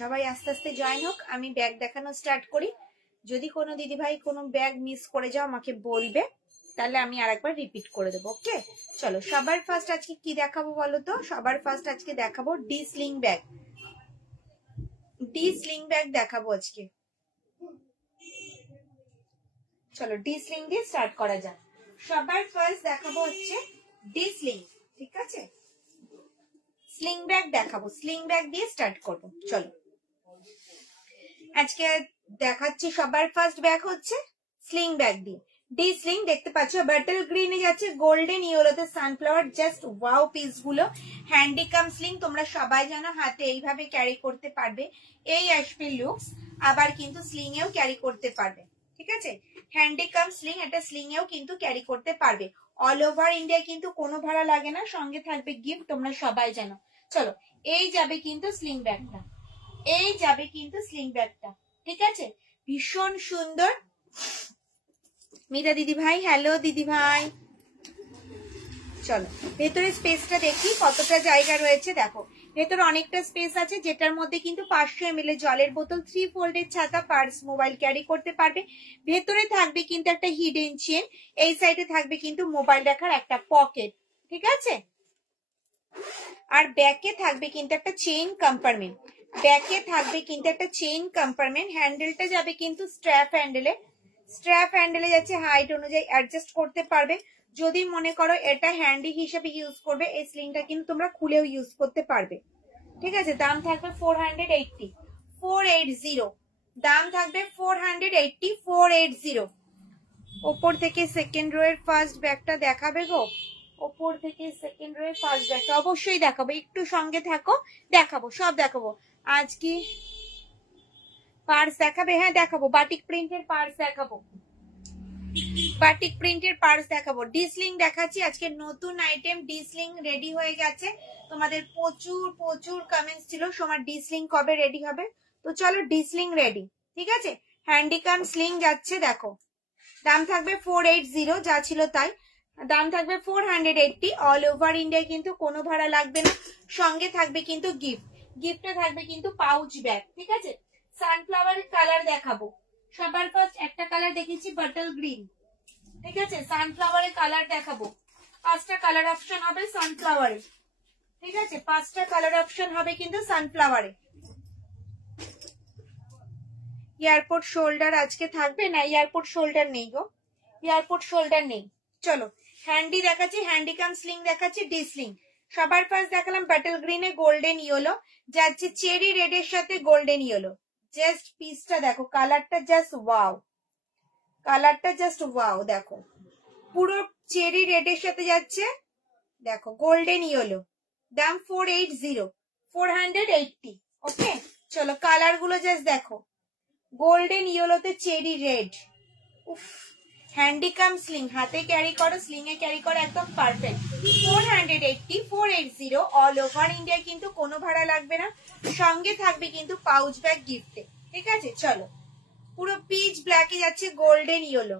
সবাই আস্তে আস্তে জয়েন হোক, আমি ব্যাগ দেখানো স্টার্ট করি। যদি কোনো দিদি ভাই কোনো ব্যাগ মিস করে যাও আমাকে বলবে, তাহলে আমি আরেকবার রিপিট করে দেবো। ওকে, চলো সবার ফার্স্ট আজকে কি দেখাবো বলো তো? সবার ফার্স্ট আজকে দেখাবো D sling bag. D sling bag দেখাবো আজকে। চলো ডি স্লিং দিয়ে স্টার্ট করা যাক। সবার ফার্স্ট দেখাবো হচ্ছে ডি স্লিং, ঠিক আছে? স্লিং ব্যাগ দেখাবো, স্লিং ব্যাগ দিয়ে স্টার্ট করব। চলো আজকে দেখাচ্ছি সবার ফার্স্ট ব্যাগ হচ্ছে স্লিং ব্যাগ দিয়ে। ডি স্লিং দেখতে পাচ্ছ ব্যাটল গ্রিনে যাচ্ছে গোল্ডেন ইয়েলোতে সানফ্লাওয়ার। জাস্ট ওয়াও পিস গুলো। হ্যান্ডিকাম স্লিং, তোমরা সবাই জানো হাতে এইভাবে ক্যারি করতে পারবে, এই আসবে লুকস। আবার কিন্তু স্লিং এও ক্যারি করতে পারবে, ঠিক আছে? হ্যান্ডিকাম স্লিং, এটা স্লিং এও কিন্তু ক্যারি করতে পারবে। অল ওভার ইন্ডিয়া কিন্তু কোনো ভাড়া লাগে না, সঙ্গে থাকবে গিফট, তোমরা সবাই জানো। চলো এই যাবে কিন্তু স্লিং ব্যাগটা, এই যাবে কিন্তু স্লিং ব্যাগটা, ঠিক আছে? ভীষণ সুন্দর। মিতা দিদি ভাই, হ্যালো দিদি ভাই। চলো ভেতরে স্পেসটা দেখি কতটা জায়গা রয়েছে। দেখো ভেতরে অনেকটা স্পেস আছে, যেটার মধ্যে কিন্তু 500 ml জলের বোতল, 3 ফোল্ডের ছাতা, পার্স, মোবাইল ক্যারি করতে পারবে। ভেতরে থাকবে কিন্তু একটা হিডেন চেন, এই সাইডে থাকবে কিন্তু মোবাইল রাখার একটা পকেট, ঠিক আছে? আর ব্যাকে থাকবে কিন্তু একটা চেইন কম্পার্টমেন্ট, ব্যাকে থাকবে কিন্তু একটা চেইন কম্পার্টমেন্ট। হ্যান্ডেলটা যাবে কিন্তু স্ট্র্যাপ হ্যান্ডেলে, স্ট্র্যাপ হ্যান্ডেলে যাচ্ছে, হাইট অনুযায়ী অ্যাডজাস্ট করতে পারবে। যদি মনে করো এটা হ্যান্ডি হিসেবে ইউজ করবে, এই স্লিংটা কিন্তু তোমরা খুলেও ইউজ করতে পারবে, ঠিক আছে? দাম থাকবে 480, দাম থাকবে 480। ওপর থেকে সেকেন্ড রো এর ফার্স্ট ব্যাগটা দেখাবে গো? ওপর থেকে সেকেন্ড রো এর ফার্স্ট ব্যাগটা অবশ্যই দেখাবো, একটু সঙ্গে থাকো, দেখাবো, সব দেখাবো। আজ কি পার্স দেখাবে? হ্যাঁ দেখাবো, বাটিক প্রিন্টের পার্স দেখাবো, বাটিক প্রিন্টের পার্স দেখাবো। ডি স্লিং দেখাচ্ছি আজকে, নতুন আইটেম ডি স্লিং রেডি হয়ে গেছে। তোমাদের প্রচুর প্রচুর কমেন্টস ছিল সোমার ডি স্লিং কবে রেডি হবে, তো চলো ডি স্লিং রেডি, ঠিক আছে? হ্যান্ডিকাম স্লিং যাচ্ছে, দেখো দাম থাকবে 480, যা ছিল তাই, দাম থাকবে 480। অল ওভার ইন্ডিয়ায় কিন্তু কোনো ভাড়া লাগবে না, সঙ্গে থাকবে কিন্তু গিফট, গিফটে থাকবে কিন্তু পাউচ ব্যাগ, ঠিক আছে? সানফ্লাওয়ার কালার দেখাবো। সবার ফার্স্ট একটা কালার দেখেছি বাটল গ্রিন, ঠিক আছে? সানফ্লাওয়ারের কালার দেখাবো, 5টা কালার অপশন হবে সানফ্লাওয়ারে, ঠিক আছে? 5টা কালার অপশন হবে কিন্তু সানফ্লাওয়ারে। এয়ারপোর্ট শোল্ডার আজকে থাকবে না, এয়ারপোর্ট শোল্ডার নেই গো, এয়ারপোর্ট শোল্ডার নেই। চলো হ্যান্ডি দেখাচ্ছি, হ্যান্ডিকাম স্লিং দেখাচ্ছি, ডি স্লিং। সবার ফার্স্ট দেখালাম ব্যাটল গ্রিনে গোল্ডেন ইয়েলো, যাচ্ছে চেরি রেড এর সাথে গোল্ডেন ইয়েলো। জাস্ট পিসটা দেখো, কালারটা জাস্ট ওয়াও, কালারটা জাস্ট ওয়াও। দেখো পুরো চেরি রেড এর সাথে যাচ্ছে, দেখো গোল্ডেন ইয়েলো। দাম 480। ওকে, চলো কালার গুলো জাস্ট দেখো, গোল্ডেন ইয়েলোতে চেরি রেড। উফ, হ্যান্ডিকাম স্লিং, হাতে ক্যারি করো, স্লিং এ ক্যারি করো, একদম পারফেক্ট। 480 অল ওভার ইন্ডিয়া কিন্তু কোনো ভাড়া লাগবে না, সঙ্গে থাকবে কিন্তু পাউচ ব্যাগ গিফটে, ঠিক আছে? চলো পুরো পিচ ব্ল্যাকে যাচ্ছে গোল্ডেন ইয়েলো,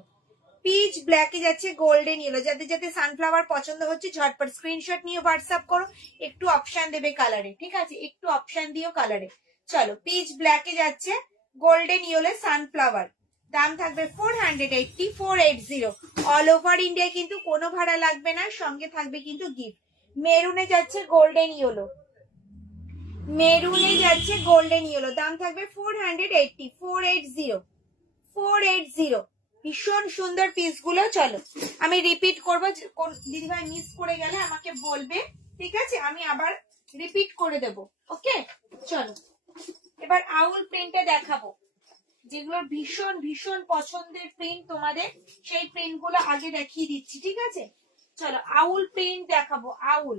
পিচ ব্ল্যাকে যাচ্ছে গোল্ডেন ইয়েলো। যাদের যাদের সানফ্লাওয়ার পছন্দ হচ্ছে ঝটপট স্ক্রিনশট নিয়ে হোয়াটসঅ্যাপ করো, একটু অপশন দেবে কালারে, ঠিক আছে? একটু অপশন দিও কালারে। চলো পিচ ব্ল্যাকে যাচ্ছে গোল্ডেন ইয়েলো সানফ্লাওয়ার, দাম থাকবে 480। অল ওভার ইন্ডিয়া কিন্তু কোনো ভাড়া লাগবে না, সঙ্গে থাকবে কিন্তু গিফট। মেরুনে যাচ্ছে গোল্ডেন ইয়েলো, মেরুনে যাচ্ছে গোল্ডেন ইয়েলো, দাম থাকবে 480। ভীষণ সুন্দর পিস গুলো। চলো আমি রিপিট করবো, দিদিভাই মিস করে গেলে আমাকে বলবে, ঠিক আছে? আমি আবার রিপিট করে দেব, ওকে? চলো এবার আউল প্রিন্টে দেখাবো, যেগুলোর ভীষণ ভীষণ পছন্দের প্রিন্ট তোমাদের, সেই প্রিন্ট গুলো আগে দেখিয়ে দিচ্ছি, ঠিক আছে? চলো আউল প্রিন্ট দেখাবো। আউল,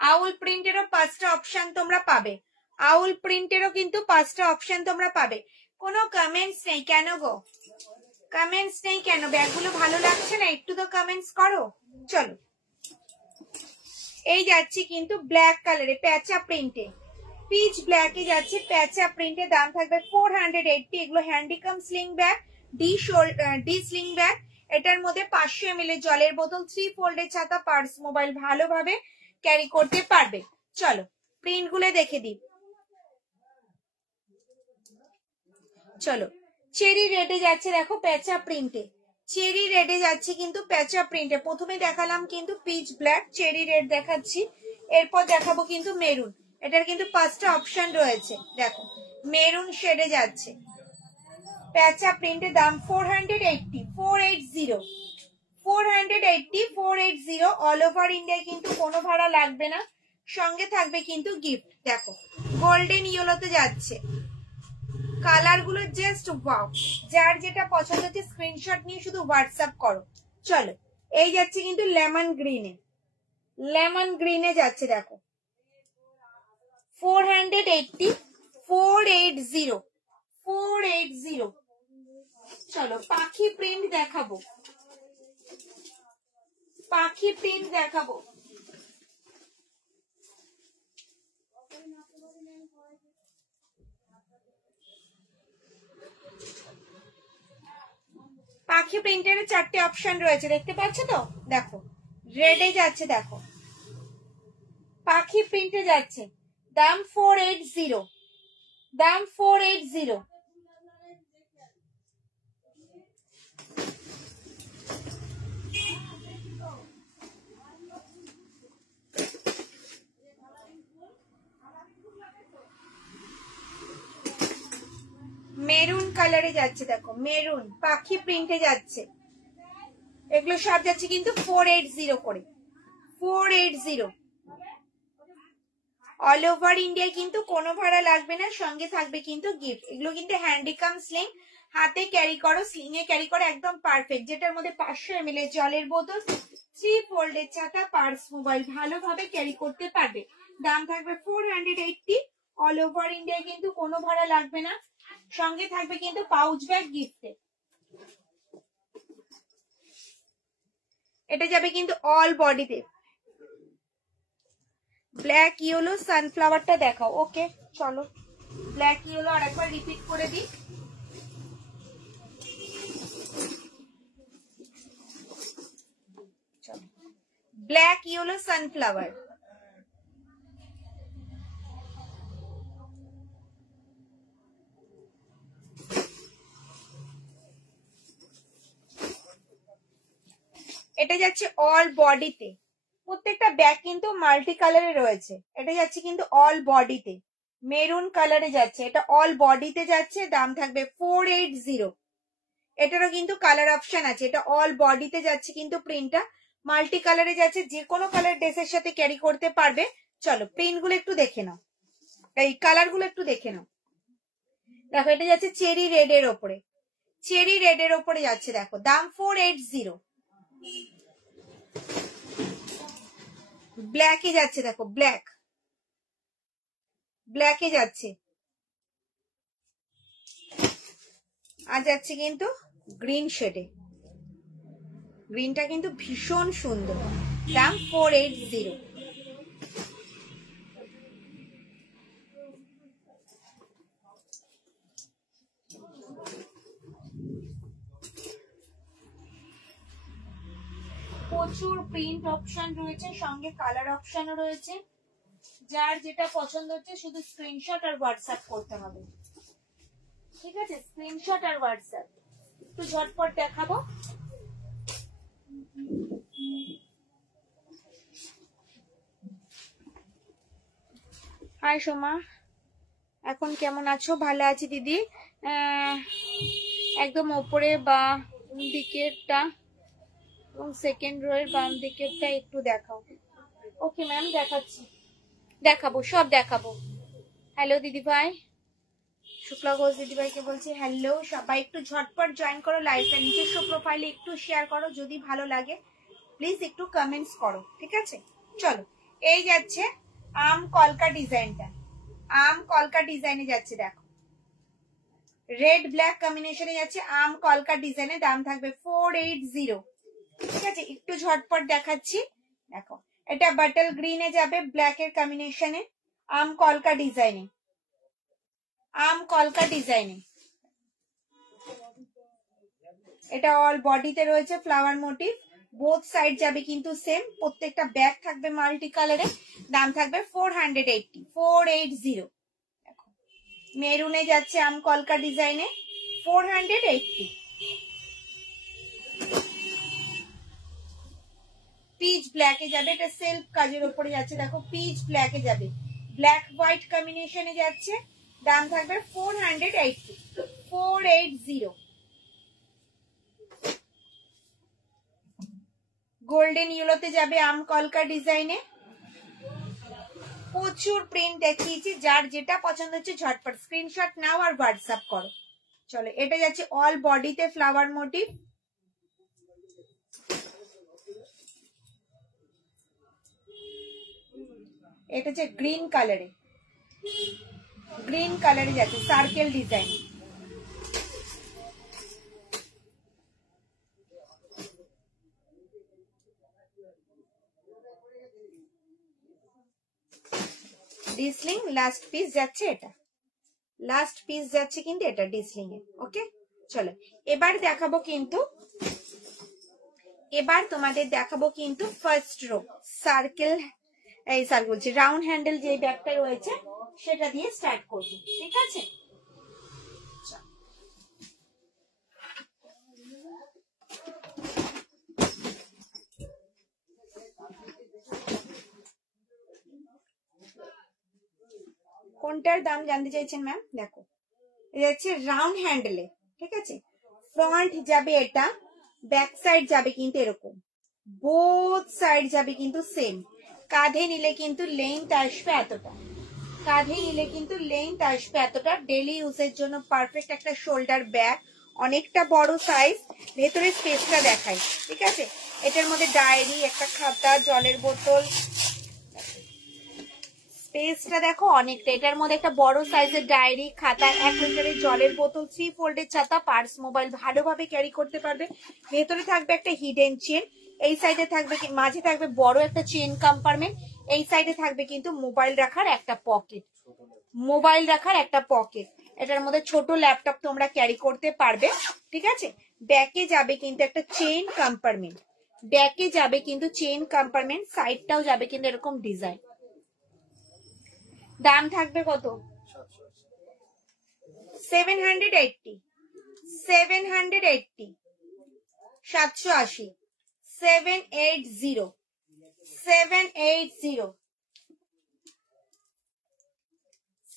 আউল প্রিন্টেরও 5টা অপশন তোমরা পাবে, আউল প্রিন্টেরও কিন্তু 5টা অপশন তোমরা পাবে। কোনো কমেন্টস নেই কেন গো? কমেন্টস নেই কেন? ব্যাগগুলো ভালো লাগছে না? একটু তো কমেন্টস করো। চলো এই যাচ্ছি কিন্তু ব্ল্যাক কালারে প্যাচা প্রিন্টে, পিচ ব্ল্যাকে যাচ্ছে প্যাচা প্রিন্টে, দাম থাকবে 480। এগুলো handycam sling bag, D sling bag. এটার মধ্যে 500 ml জলের বোতল, 3 ফোল্ডের ছাতা, পার্স, মোবাইল ভালোভাবে ক্যারি করতে পারবে। চলো প্রিন্ট গুলো দেখে দিই। চলো, চেরি রেডে যাচ্ছে দেখো প্যাচা প্রিন্টে, চেরি রেডে যাচ্ছে কিন্তু প্যাচা প্রিন্টে। প্রথমে দেখালাম কিন্তু পিচ ব্ল্যাক, চেরি রেড দেখাচ্ছি, এরপর দেখাবো কিন্তু মেরুন। এটার কিন্তু 5টা অপশন রয়েছে, দেখো মেরুন শেডে যাচ্ছে প্যাচা প্রিন্টের দাম 480, 480 অল ওভার ইন্ডিয়ায় কিন্তু কোনো ভাড়া লাগবে না, সঙ্গে থাকবে কিন্তু গিফট। দেখো গোল্ডেন ইয়েলোতে যাচ্ছে, কালার গুলো জাস্ট ওয়াও, যার যেটা পছন্দ হচ্ছে স্ক্রিনশট নিয়ে শুধু হোয়াটসঅ্যাপ করো। চলো, এই যাচ্ছে কিন্তু লেমন গ্রিনে, লেমন গ্রিনে যাচ্ছে দেখো 480, 480। চলো পাখি প্রিন্ট দেখাবো, পাখি প্রিন্ট দেখাবো। পাখি প্রিন্টের 4টে অপশন রয়েছে, দেখতে পাচ্ছ তো? দেখো রেডে যাচ্ছে, দেখো পাখি প্রিন্টে যাচ্ছে, দাম 480, দাম 480। মেরুন কালারে যাচ্ছে, দেখো মেরুন পাখি প্রিন্টে যাচ্ছে, এগুলো সব যাচ্ছে কিন্তু 480 করে, 480 অল ওভার ইন্ডিয়ায় কিন্তু কোনো ভাড়া লাগবে না, সঙ্গে থাকবে কিন্তু গিফট। এগুলো কিন্তু হ্যান্ডিকাম স্লিং, হাতে ক্যারি করো, স্লিং এ ক্যারি করো, একদম পারফেক্ট। যেটার মধ্যে 500 ml এর জলের বোতল, 3 ফোল্ডের ছাতা, পার্স, মোবাইল ভালোভাবে ক্যারি করতে পারবে। দাম থাকবে 480, অল ওভার ইন্ডিয়ায় কিন্তু কোনো ভাড়া লাগবে না, সঙ্গে থাকবে কিন্তু পাউচ ব্যাগ গিফটে। এটা যাবে কিন্তু অল বডিতে। ব্ল্যাক ইয়েলো সানফ্লাওয়ারটা দেখাও। ওকে চলো, ব্ল্যাক ইয়েলো আরেকবার রিপিট করে দিই। ব্ল্যাক ইয়েলো সানফ্লাওয়ার, এটা যাচ্ছে অল বডিতে, প্রত্যেকটা ব্যাগ কিন্তু মাল্টি কালারে রয়েছে। এটা যাচ্ছে কিন্তু অল বডিতে, মেরুন কালারে যাচ্ছে, এটা অল বডিতে যাচ্ছে, দাম থাকবে 480। এটারও কিন্তু কালার অপশন আছে, এটা অল বডিতে যাচ্ছে কিন্তু প্রিন্টটা মাল্টি কালারে যাচ্ছে, যে কোনো কালার ড্রেসের সাথে ক্যারি করতে পারবে। চলো প্রিন্ট গুলো একটু দেখে নাও, এই কালার গুলো একটু দেখে নাও। দেখো এটা যাচ্ছে চেরি রেড এর ওপরে, চেরি রেড এর ওপরে যাচ্ছে, দেখো দাম 480। ব্ল্যাকে যাচ্ছে, দেখো ব্ল্যাক, ব্ল্যাকে যাচ্ছে, আর যাচ্ছে কিন্তু গ্রিন শেডে, গ্রিনটা কিন্তু ভীষণ সুন্দর, দাম 480। প্রচুর প্রিন্ট অপশন রয়েছে, সঙ্গে কালার অপশনও রয়েছে, যার যেটা পছন্দ হচ্ছে শুধু স্ক্রিনশট আর হোয়াটসঅ্যাপ করতে হবে। ঠিক আছে, স্ক্রিনশট আর হোয়াটসঅ্যাপ। একটু ঝটপট দেখাবো। হাই সোমা, এখন কেমন আছো? ভালো আছি দিদি। একদম ওপরে বা দিকেরটা এবং সেকেন্ড রো এর বাম দিকেরটা একটু দেখাও। ওকে ম্যাম, দেখাচ্ছি, দেখাবো, সব দেখাবো। হ্যালো দিদি ভাই, শুক্লা ঘোষ দিদি ভাইকে বলছি হ্যালো। সবাই একটু ঝটপট জয়েন করো লাইভটা, নিজস্ব প্রোফাইলে একটু শেয়ার করো, যদি ভালো লাগে প্লিজ একটু কমেন্টস করো। ঠিক আছে, চলো এই যাচ্ছে আম কলকা ডিজাইনটা, আম কলকা ডিজাইনে যাচ্ছে, দেখো রেড ব্ল্যাক কম্বিনেশনে যাচ্ছে আম কলকা ডিজাইনে, দাম থাকবে 480। ঠিক আছে, একটু ঝটপট দেখাচ্ছি। দেখো এটা বাটল গ্রিনে যাবে ব্ল্যাক এর কম্বিনেশনে, আম কলকা ডিজাইনে, আম কলকা ডিজাইনে। এটা অল বডিতে রয়েছে ফ্লাওয়ার মোটিভ, বোথ সাইড যাবে কিন্তু সেম, প্রত্যেকটা ব্যাগ থাকবে মাল্টি কালারে, দাম থাকবে 480, 480। দেখো মেরুনে যাচ্ছে আম কলকা ডিজাইনে, 480। পিচ ব্ল্যাকে যাবে, এটা সেলফ কাজের উপরে যাচ্ছে, দেখো পিচ ব্ল্যাকে যাবে, ব্ল্যাক হোয়াইট কম্বিনেশনে যাচ্ছে, দাম থাকবে 480, 480। গোল্ডেন ইয়েলোতে যাবে আম কলকা ডিজাইনে, প্রচুর প্রিন্ট দেখিয়েছি, যার যেটা পছন্দ হচ্ছে ঝটপট স্ক্রিনশট নাও আর হোয়াটসঅ্যাপ করো। চলো এটা যাচ্ছে অল বডিতে ফ্লাওয়ার মোটিভ, এটা হচ্ছে গ্রিন কালারে, গ্রিন কালারে যাচ্ছে সার্কেল ডিজাইন। ডিসলিং লাস্ট পিস যাচ্ছে, এটা লাস্ট পিস যাচ্ছে কিন্তু এটা ডিসলিং এ। ওকে চলো এবার দেখাবো কিন্তু, এবার তোমাদের দেখাবো কিন্তু ফার্স্ট রো সার্কেল, এই সার্কেল বলছি রাউন্ড হ্যান্ডেল যে ব্যাগটা রয়েছে সেটা দিয়ে স্টার্ট করবো, ঠিক আছে। কোনটার দাম জানতে চাইছেন ম্যাম? দেখো এটা হচ্ছে রাউন্ড হ্যান্ডেলে, ঠিক আছে, ফ্রন্ট যাবে এটা, ব্যাক সাইড যাবে কিন্তু এরকম, বোথ সাইড যাবে কিন্তু সেম, কাঁধে নিলে কিন্তু লেন্থ আসবে এতটা, কাঁধে নিলে কিন্তু লেন্থ আসবে এতটা, ডেলি ইউজের জন্য পারফেক্ট একটা শোল্ডার ব্যাগ, অনেকটা বড় সাইজ, ভেতরে স্পেসটা দেখাই, ঠিক আছে। এটার মধ্যে ডায়েরি, একটা খাতা, জলের বোতল, স্পেসটা দেখো অনেকটা, এটার মধ্যে একটা বড় সাইজের ডায়েরি, খাতা, 1 লিটারের জলের বোতল, 3 ফোল্ডের ছাতা, পার্স, মোবাইল ভালোভাবে ক্যারি করতে পারবে। ভেতরে থাকবে একটা হিডেন চেন, এই সাইডে থাকবে, মাঝে থাকবে বড় একটা চেন কম্পার্টমেন্ট, এই সাইডে থাকবে কিন্তু মোবাইল রাখার একটা পকেট, মোবাইল রাখার একটা পকেট, এটার মধ্যে ছোট ল্যাপটপ তোমরা ক্যারি করতে পারবে, ঠিক আছে। ব্যাকে যাবে কিন্তু একটা চেইন কম্পার্টমেন্ট, ব্যাকে যাবে কিন্তু চেইন কম্পার্টমেন্ট, সাইডটাও যাবে কিন্তু এরকম ডিজাইন। দাম থাকবে কত? 780, 780, 780, 780, 780,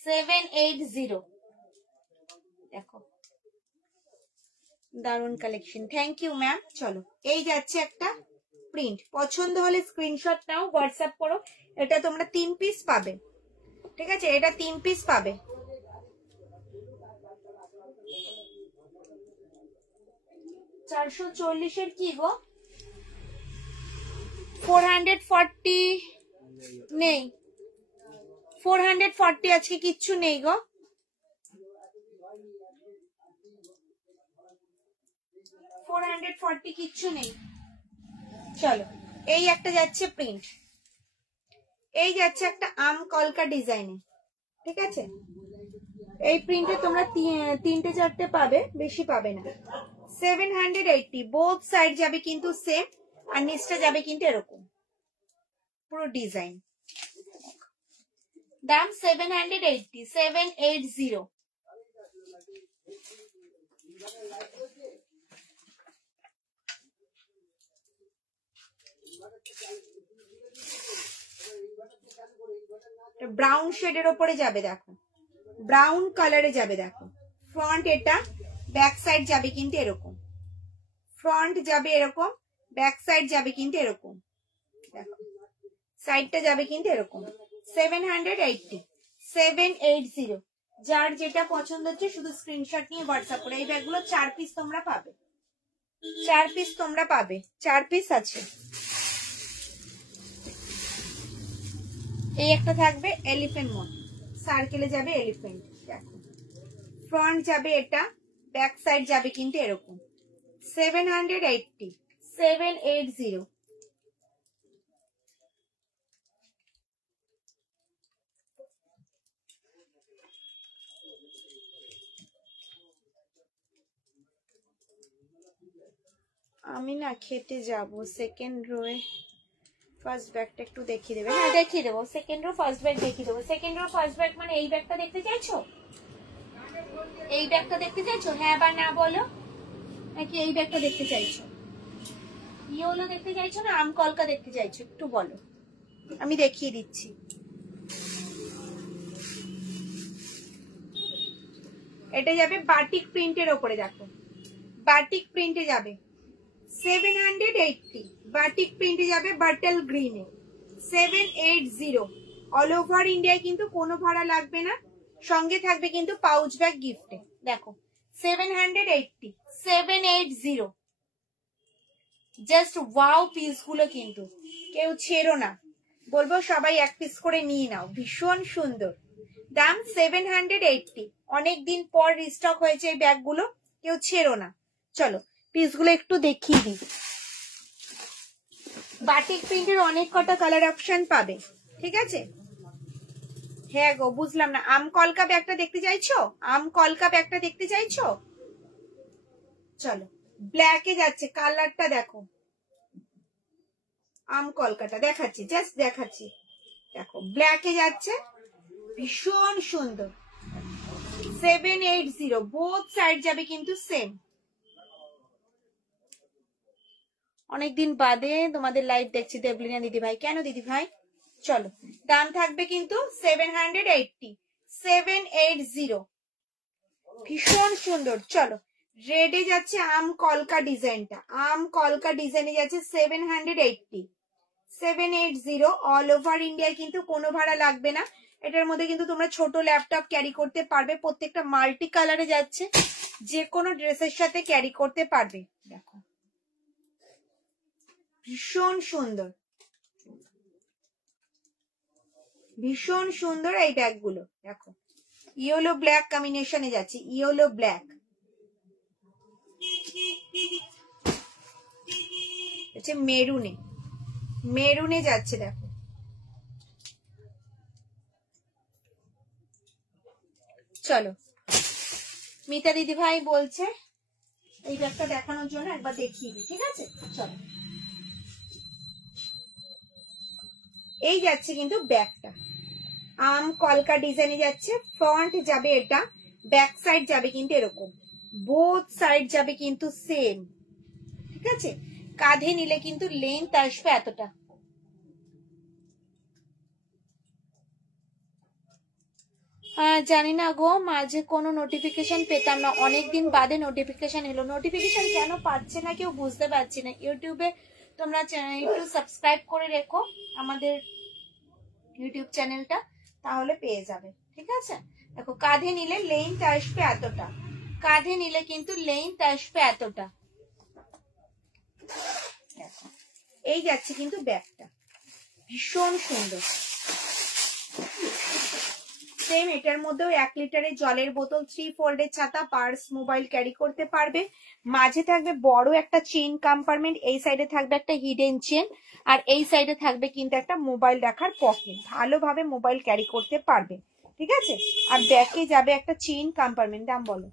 780। দেখো দারুন কালেকশন, থ্যাংক ইউ ম্যাম। চলো এই যাচ্ছে একটা প্রিন্ট, পছন্দ হলে স্ক্রিনশট নাও, হোয়াটসঅ্যাপ করো। এটা তোমরা 3 পিস পাবে, ঠিক আছে, এটা 3 পিস পাবে। $440 কি গো? 440 নেই, 440 আজকে কিচ্ছু নেই গো, 440 কিচ্ছু নেই। চলো এই একটা যাচ্ছে প্রিন্ট, এই যাচ্ছে একটা আম কলকা ডিজাইনে, ঠিক আছে। এই প্রিন্টে তোমরা 3টে 4টে পাবে, বেশি পাবে না। 780, বোথ সাইড যাবে কিন্তু সেম, আর নিচটা যাবে কিন্তু এরকম পুরো ডিজাইন। দাম 780, 780। ব্রাউন শেডের ওপরে যাবে, দেখো ব্রাউন কালারে যাবে, দেখো ফ্রন্ট এটা, ব্যাক সাইড যাবে কিন্তু এরকম, ফ্রন্ট যাবে এরকম, ব্যাক সাইড যাবে কিন্তু এরকম, দেখো সাইডটা যাবে কিন্তু এরকম। 780, 780। যার যেটা পছন্দ হচ্ছে শুধু স্ক্রিনশট নিয়ে হোয়াটসঅ্যাপ করে। এই ব্যাগগুলো 4 পিস তোমরা পাবে, 4 পিস তোমরা পাবে, 4 পিস আছে। এই একটা থাকবে এলিফ্যান্ট মোড, সার্কেলে যাবে এলিফ্যান্ট, দেখো ফ্রন্ট যাবে এটা, ব্যাক সাইড যাবে কিন্তু এরকম। 780, 780। আমি না খেতে যাব, সেকেন্ড রোয়ে ফার্স্ট ব্যাগটা একটু দেখিয়ে দেবে? হ্যাঁ দেখিয়ে দেবো, সেকেন্ড রো ফার্স্ট ব্যাগ দেখিয়ে দেবো। সেকেন্ড রো ফার্স্ট ব্যাগ মানে এই ব্যাগটা দেখতে চাইছো? এই ব্যাগটা দেখতে চাইছো? হ্যাঁ বা না বলো, নাকি এই ব্যাগটা দেখতে চাইছো? ইয়েলো দেখতে চাইছো না আম কলকা দেখতে চাইছো? একটু বলো, আমি দেখিয়ে দিচ্ছি। এটা যাবে বাটিক প্রিন্টের ওপরে, দেখো বাটিক প্রিন্টে যাবে 780, বাটিক প্রিন্টে যাবে বাটল গ্রিনে 780। অল ওভার ইন্ডিয়ায় কিন্তু কোনো ভাড়া লাগবে না, সঙ্গে থাকবে কিন্তু পাউচ ব্যাগ গিফটে। দেখো 780, 780, জাস্ট ওয়াও পিস গুলো, কিন্তু কেউ ছেড়ো না, বলবো সবাই এক পিস করে নিয়ে নাও, ভীষণ সুন্দর। দাম 780, অনেকদিন পর রিস্টক হয়েছে এই ব্যাগগুলো, কেউ ছেড়ো না। চলো পিসগুলো একটু দেখিয়ে দিই। বাটিক প্রিন্টের অনেক কটা কালার অপশন পাবে, ঠিক আছে? হ্যাঁ গো বুঝলাম না, আম কলকা ব্যাগটা দেখতে চাইছো? আম কলকা ব্যাগটা দেখতে চাইছো? চলো ব্ল্যাকে যাচ্ছে, কালারটা দেখো, আম কলকাটা দেখাচ্ছি, জাস্ট দেখাচ্ছি, দেখো ব্ল্যাকে যাচ্ছে, ভীষণ সুন্দর। 780, বোথ সাইড যাবে কিন্তু সেম। অনেকদিন বাদে তোমাদের লাইভ দেখছি দেবলিনা দিদি ভাই। কেন দিদি ভাই? চলো দাম থাকবে কিন্তু 780, 780, ভীষণ সুন্দর। চলো রেডে যাচ্ছে আম কলকা ডিজাইনটা, আম কলকা ডিজাইনে যাচ্ছে 780, 780। অল ওভার ইন্ডিয়ায় কিন্তু কোনো ভাড়া লাগবে না। এটার মধ্যে কিন্তু তোমরা ছোট ল্যাপটপ ক্যারি করতে পারবে, প্রত্যেকটা মাল্টি কালারে যাচ্ছে, যে কোনো ড্রেসের সাথে ক্যারি করতে পারবে। দেখো ভীষণ সুন্দর, ভীষণ সুন্দর এই ব্যাগগুলো। দেখো ইয়েলো ব্ল্যাক কম্বিনেশনে যাচ্ছে, ইয়েলো ব্ল্যাক, মেরুনে, মেরুনে যাচ্ছে। দেখো চলো মিতা দিদি ভাই বলছে এই ব্যাগটা দেখানোর জন্য, একবার দেখিয়ে দিই, ঠিক আছে? চলো এই যাচ্ছে কিন্তু ব্যাগটা, আম কলকা ডিজাইনে যাচ্ছে, ফ্রন্ট যাবে এটা, ব্যাক সাইড যাবে কিন্তু এরকম, বোথ সাইড যাবে কিন্তু সেম, ঠিক আছে? কাঁধে নিলে কিন্তু লেন্থ আসবে এতটা। জানি না গো, মাঝে কোনো নোটিফিকেশন পেতাম না, অনেকদিন বাদে নোটিফিকেশন এলো। নোটিফিকেশন কেন পাচ্ছে না কেউ বুঝতে পারছি না। ইউটিউবে তোমরা একটু সাবস্ক্রাইব করে রেখো আমাদের ইউটিউব চ্যানেলটা, তাহলে পেয়ে যাবে, ঠিক আছে? দেখো কাঁধে নিলে লেন্থ আসবে এতটা, কাঁধে নিলে কিন্তু লেন্থ আসবে এতটা। এই যাচ্ছে কিন্তু ব্যাগটা, ভীষণ সুন্দর। সেম এটার মধ্যেও 1 লিটারের জলের বোতল, 3 ফোল্ডের ছাতা, পার্স, মোবাইল ক্যারি করতে পারবে। মাঝে থাকবে বড় একটা চেইন কম্পার্টমেন্ট, এই সাইডে থাকবে একটা হিডেন চেন, আর এই সাইডে থাকবে কিন্তু একটা মোবাইল রাখার পকেট, ভালোভাবে মোবাইল ক্যারি করতে পারবে, ঠিক আছে? আর ব্যাকে যাবে একটা চেইন কম্পার্টমেন্ট। দাম বলো?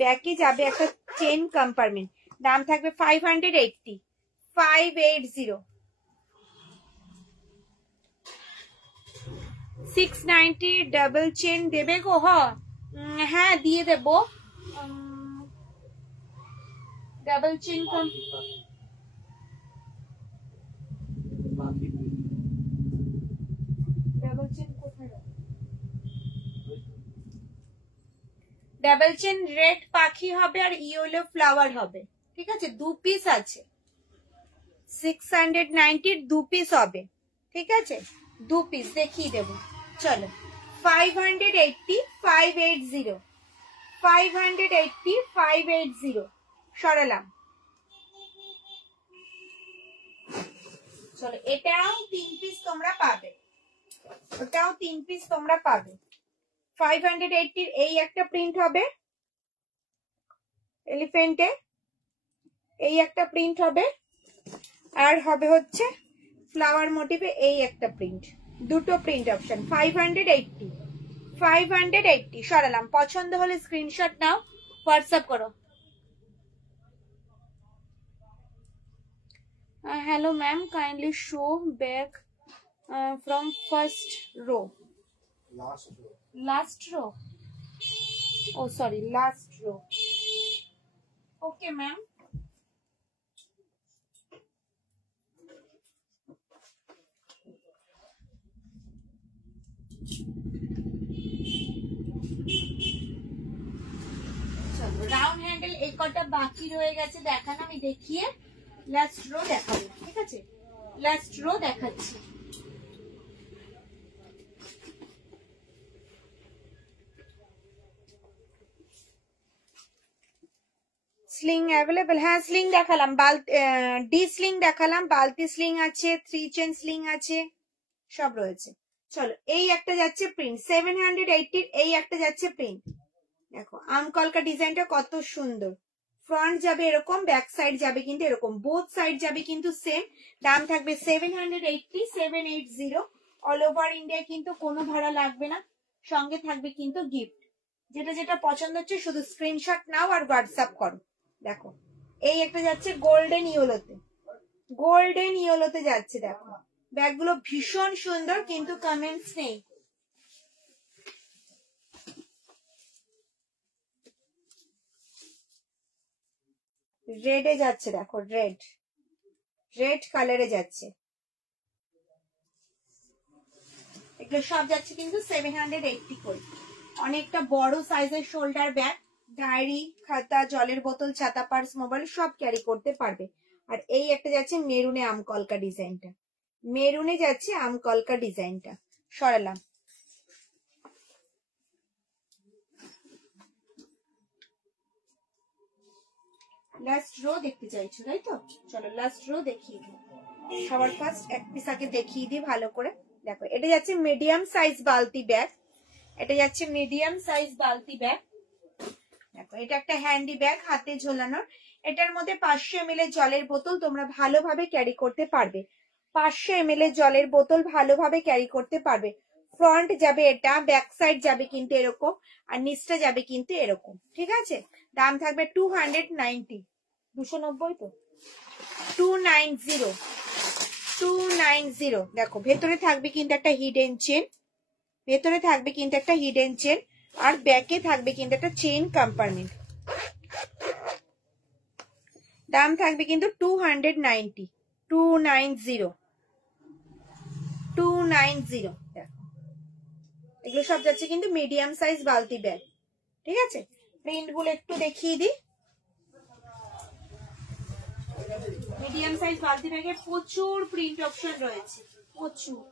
ব্যাকে যাবে একটা চেইন কম্পার্টমেন্ট, দাম থাকবে 580, 580। 690 ডাবল চেন দেবে গো? হ্যাঁ দিয়ে দেবো, ডাবল চেন। ডাবল চেন কোথায়? ডাবল চেন রেড পাখি হবে আর ইয়েলো ফ্লাওয়ার হবে, ঠিক আছে? 2 পিস আছে, 690 2 পিস হবে, ঠিক আছে? 2 পিস দেখিয়ে দেবো। চলো 580, 580, 580, 580 সরালাম। চলো এটাও 3 পিস তোমরা পাবে, ওটাও 3 পিস তোমরা পাবে। 580 এই একটা প্রিন্ট হবে এলিফ্যান্টে, এই একটা প্রিন্ট হবে, আর হবে হচ্ছে ফ্লাওয়ার মোটিভে এই একটা প্রিন্ট, দুটো প্রিন্ট অপশন। 580, 580 সরালাম। পছন্দ হলে স্ক্রিনশট নাও, হোয়াটসঅ্যাপ করো। Hello ma'am, kindly show back from first row. Last row. Oh sorry, last row. Okay ma'am. Round handle এই কটা বাকি রয়ে গেছে দেখানো, আমি দেখিয়ে লাস্ট রো দেখাবো। ঠিক আছে, লাস্ট রো দেখাচ্ছি। স্লিং অ্যাভেলেবল, হ্যাঁ স্লিং দেখালাম, ডি স্লিং দেখালাম, বালতি স্লিং আছে, 3 চেন স্লিং আছে, সব রয়েছে। চলো এই একটা যাচ্ছে প্রিন্ট 780, এই একটা যাচ্ছে প্রিন্ট। দেখো আমকলকা ডিজাইনটা কত সুন্দর, ফ্রন্ট যাবে এরকম, ব্যাক সাইড যাবে কিন্তু এরকম, বোথ সাইড যাবে কিন্তু সেম। দাম থাকবে 780, অল ওভার ইন্ডিয়া, কিন্তু কোনো ভাড়া লাগবে না, সঙ্গে থাকবে কিন্তু গিফট। যেটা যেটা পছন্দ হচ্ছে শুধু স্ক্রিনশট নাও আর হোয়াটসঅ্যাপ করো। দেখো এই একটা যাচ্ছে গোল্ডেন ইয়েলোতে, গোল্ডেন ইয়েলোতে যাচ্ছে। দেখো ব্যাগগুলো ভীষণ সুন্দর, কিন্তু কমেন্টস নেই। রেডে যাচ্ছে, দেখো রেড, রেড কালারে যাচ্ছে। এগুলো সব যাচ্ছে কিন্তু 780 করে। অনেকটা বড় সাইজের শোল্ডার ব্যাগ, ডায়েরি, খাতা, জলের বোতল, ছাতা, পার্স, মোবাইল সব ক্যারি করতে পারবে। আর এই একটা যাচ্ছে মেরুনে আমকলকা ডিজাইনটা, মেরুনে যাচ্ছে আমকলকা ডিজাইনটা। সরালাম। লাস্ট রো দেখতে চাইছো তাই তো? চলো লাস্ট রো দেখিয়ে দিই। সবার ফার্স্ট এক পিস আগে দেখিয়ে দিই ভালো করে। দেখো এটা যাচ্ছে মিডিয়াম সাইজ বালতি ব্যাগ, এটা যাচ্ছে মিডিয়াম সাইজ বালতি ব্যাগ। দেখো এটা একটা হ্যান্ডি ব্যাগ, হাতে ঝোলানোর। এটার মধ্যে 500 ml এর জলের বোতল তোমরা ভালোভাবে ক্যারি করতে পারবে, 500 ml এর জলের বোতল ভালোভাবে ক্যারি করতে পারবে। ফ্রন্ট যাবে এটা, ব্যাক সাইড যাবে কিন্তু এরকম, আর নিচটা যাবে কিন্তু এরকম। ঠিক আছে, দাম থাকবে 290, 290 তো, 290, 290। দেখো ভেতরে থাকবে কিন্তু একটা হিডেন চেন, ভেতরে থাকবে কিন্তু একটা হিডেন চেন, আর ব্যাকে থাকবে কিন্তু একটা চেন কম্পার্টমেন্ট। দাম থাকবে কিন্তু 290, 290, 290। দেখো এগুলো সব যাচ্ছে কিন্তু মিডিয়াম সাইজ বালতি ব্যাগ। ঠিক আছে, প্রিন্ট গুলো একটু দেখিয়ে দিই। মিডিয়াম সাইজ বালতি ব্যাগে প্রচুর প্রিন্ট অপশন রয়েছে, প্রচুর।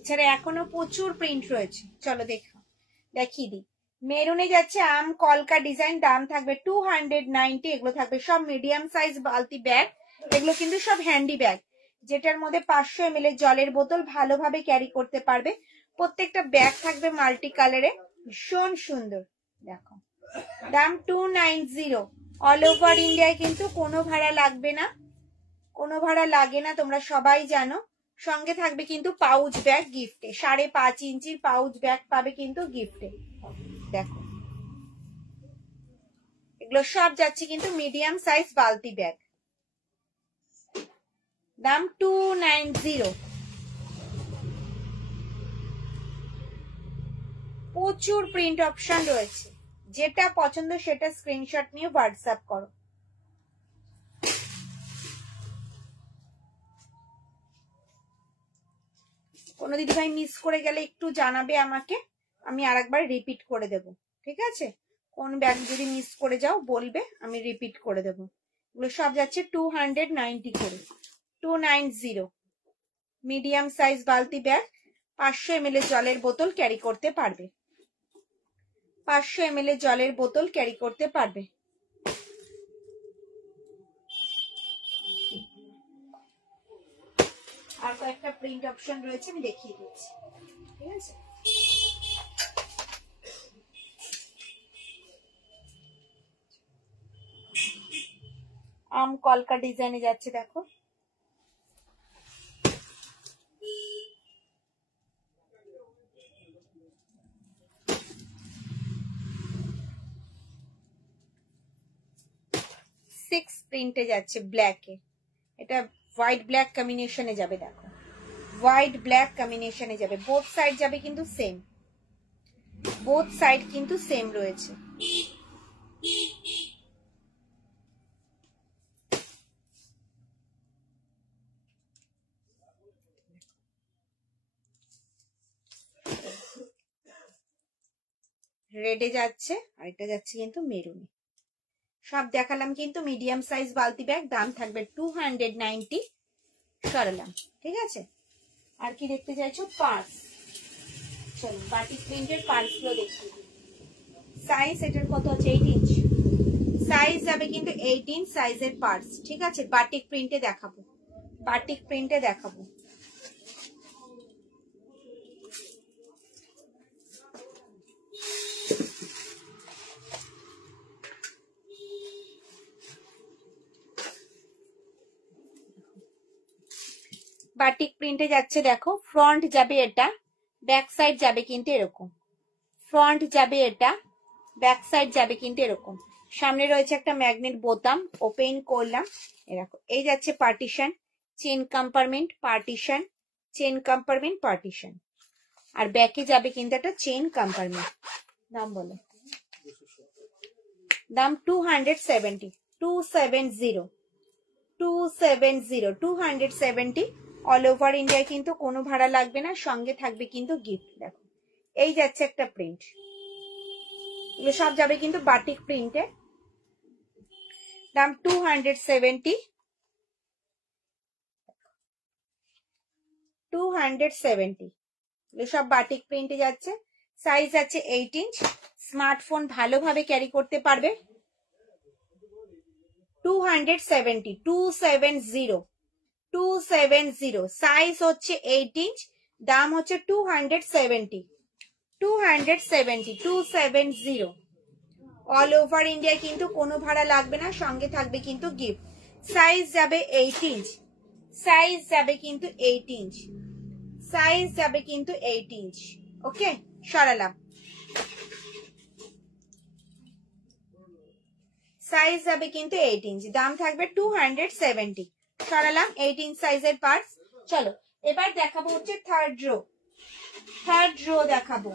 এছাড়া এখনো প্রচুর প্রিন্ট রয়েছে, চলো দেখিয়ে দিই। মেরুনে যাচ্ছে আম কলকা ডিজাইন, দাম থাকবে 290। এগুলো থাকবে সব মিডিয়াম সাইজ বালতি ব্যাগ, এগুলো কিন্তু সব হ্যান্ডি ব্যাগ, যেটার মধ্যে 500 ml এর জলের বোতল ভালোভাবে ক্যারি করতে পারবে। প্রত্যেকটা ব্যাগ থাকবে মাল্টি কালারে, ভীষণ সুন্দর। দেখো দাম 290, অল ওভার ইন্ডিয়ায় কিন্তু কোনো ভাড়া লাগবে না, কোনো ভাড়া লাগে না, তোমরা সবাই জানো। সঙ্গে থাকবে কিন্তু পাউচ ব্যাগ গিফটে, 5.5 ইঞ্চির পাউচ ব্যাগ পাবে কিন্তু গিফটে। দেখো এগুলো সব যাচ্ছে কিন্তু মিডিয়াম সাইজ বালতি ব্যাগ, দাম 290। প্রচুর প্রিন্ট অপশন রয়েছে, যেটা পছন্দ সেটা স্ক্রিনশট নিয়ে হোয়াটসঅ্যাপ করো। কোনো দিদিভাই মিস করে গেলে একটু জানাবে আমাকে, আমি আরেকবার রিপিট করে দেব। ঠিক আছে, কোন ব্যাগ যদি মিস করে যাও বলবে, আমি রিপিট করে দেব। এগুলো সব যাচ্ছে 290 করে, 290। মিডিয়াম সাইজ বালতি ব্যাগ, 500 ml এর জলের বোতল ক্যারি করতে পারবে, 500 ml এর জলের বোতল ক্যারি করতে পারবে। আর কয়েকটা প্রিন্ট অপশন রয়েছে, আমি দেখিয়ে দিচ্ছি। ঠিক আছে, আম কলকা ডিজাইনে যাচ্ছে। দেখো সিক্স প্রিন্টে যাচ্ছে ব্ল্যাকে, এটা হোয়াইট ব্ল্যাক কম্বিনেশনে যাবে, দেখো হোয়াইট ব্ল্যাক কম্বিনেশনে যাবে, বোথ সাইড যাবে কিন্তু সেম, বোথ সাইড কিন্তু সেম রয়েছে। রেডে যাচ্ছে, আরেকটা যাচ্ছে কিন্তু মেরুনে। সব দেখালাম কিন্তু মিডিয়াম সাইজ বালতি ব্যাগ, দাম থাকবে 290। সরালাম, ঠিক আছে। আর কি দেখতে চাইছো? পার্স। চলো বাটিক প্রিন্টের পার্স গুলো দেখি। সাইজ এটার কত আছে? 8 ইঞ্চ সাইজ যাবে কিন্তু 8 ইঞ্চ সাইজের পার্স, ঠিক আছে। বাটিক প্রিন্টে দেখাবো, বাটিক প্রিন্টে দেখাবো। বাটিক প্রিন্টে যাচ্ছে, দেখো ফ্রন্ট যাবে এটা, ব্যাক সাইড যাবে কিন্তু এরকম, ফ্রন্ট যাবে এটা, ব্যাক সাইড যাবে কিন্তু এরকম। সামনে রয়েছে একটা ম্যাগনেট বোতাম, ওপেন করলাম, এরকম। এই যাচ্ছে partition, chain compartment, partition, chain compartment, partition. আর ব্যাকে যাবে কিন্তু একটা চেন কম্পার্টমেন্ট। দাম বলো, দাম 270, 270, 270, 270। অল ওভার ইন্ডিয়া কিন্তু কোনো ভাড়া লাগবে না, সঙ্গে থাকবে কিন্তু গিফট। দেখো এই যাচ্ছে একটা প্রিন্ট, এগুলো সব যাবে কিন্তু বাটিক প্রিন্টে, দাম 270, 270। এগুলো সব বাটিক প্রিন্টে যাচ্ছে। সাইজ আছে 8 ইঞ্চ, স্মার্টফোন ভালোভাবে ক্যারি করতে পারবে। 270, 270, 270। সাইজ হচ্ছে 8 ইঞ্চ, দাম হচ্ছে 270, 270, 270। অল ওভার ইন্ডিয়া কিন্তু কোনো ভাড়া লাগবে না, সঙ্গে থাকবে কিন্তু গিফট। সাইজ যাবে 8 ইঞ্চ, সাইজ যাবে কিন্তু 8 ইঞ্চ, সাইজ যাবে কিন্তু 8 ইঞ্চ। ওকে, সরালাম। সাইজ যাবে কিন্তু 8 ইঞ্চ, দাম থাকবে 270। সরালাম 8 ইঞ্চ সাইজের পার্স। চলো এবার দেখাবো হচ্ছে থার্ড রো, থার্ড রো দেখাবো।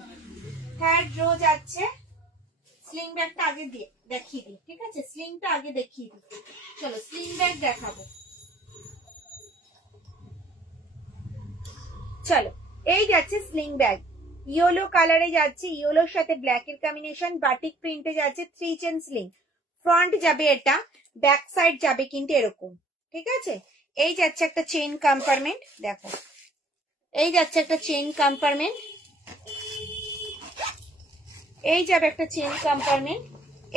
থার্ড রো যাচ্ছে, স্লিং ব্যাগটা আগে দিয়ে দেখিয়ে দিই, ঠিক আছে, স্লিংটা আগে দেখিয়ে দিই। চলো স্লিং ব্যাগ দেখাবো। চলো এই যাচ্ছে স্লিং ব্যাগ, ইয়েলো কালারে যাচ্ছে, ইয়েলোর সাথে ব্ল্যাক এর কম্বিনেশন, বাটিক প্রিন্টে যাচ্ছে, 3 চেন স্লিং। ফ্রন্ট যাবে এটা, ব্যাক সাইড যাবে কিন্তু এরকম, ঠিক আছে। এই যাচ্ছে একটা চেইন কম্পার্টমেন্ট, দেখো এই যাচ্ছে একটা চেইন কম্পার্টমেন্ট, এই যাবে একটা চেইন কম্পার্টমেন্ট,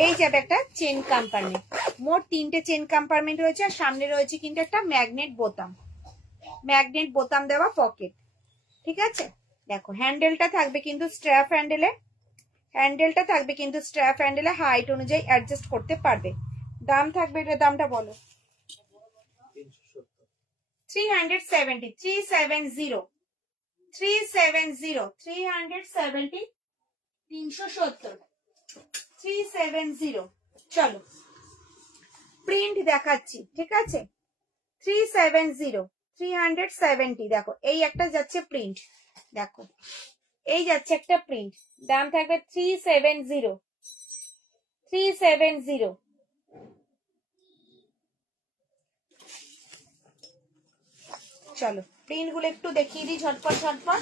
এই যাবে একটা চেইন কম্পার্টমেন্ট। মোট 3টে চেইন কম্পার্টমেন্ট রয়েছে, আর সামনে রয়েছে কিন্তু একটা ম্যাগনেট বোতাম, ম্যাগনেট বোতাম দেওয়া পকেট, ঠিক আছে। দেখো হ্যান্ডেলটা থাকবে কিন্তু স্ট্র্যাপ হ্যান্ডেলে, হ্যান্ডেলটা থাকবে কিন্তু স্ট্র্যাপ হ্যান্ডেলে, হাইট অনুযায়ী অ্যাডজাস্ট করতে পারবে। দাম থাকবে, এটা দামটা বলো। 370, 370, 370, 370, 370, 370। চলো প্রিন্ট দেখাচ্ছি, ঠিক আছে। 370, 370। দেখো এই একটা যাচ্ছে প্রিন্ট, দেখো এই যাচ্ছে একটা প্রিন্ট, দাম থাকবে 370, 370। চলো প্রিন্ট গুলো একটু দেখিয়ে দিই ঝটপট ঝটপট।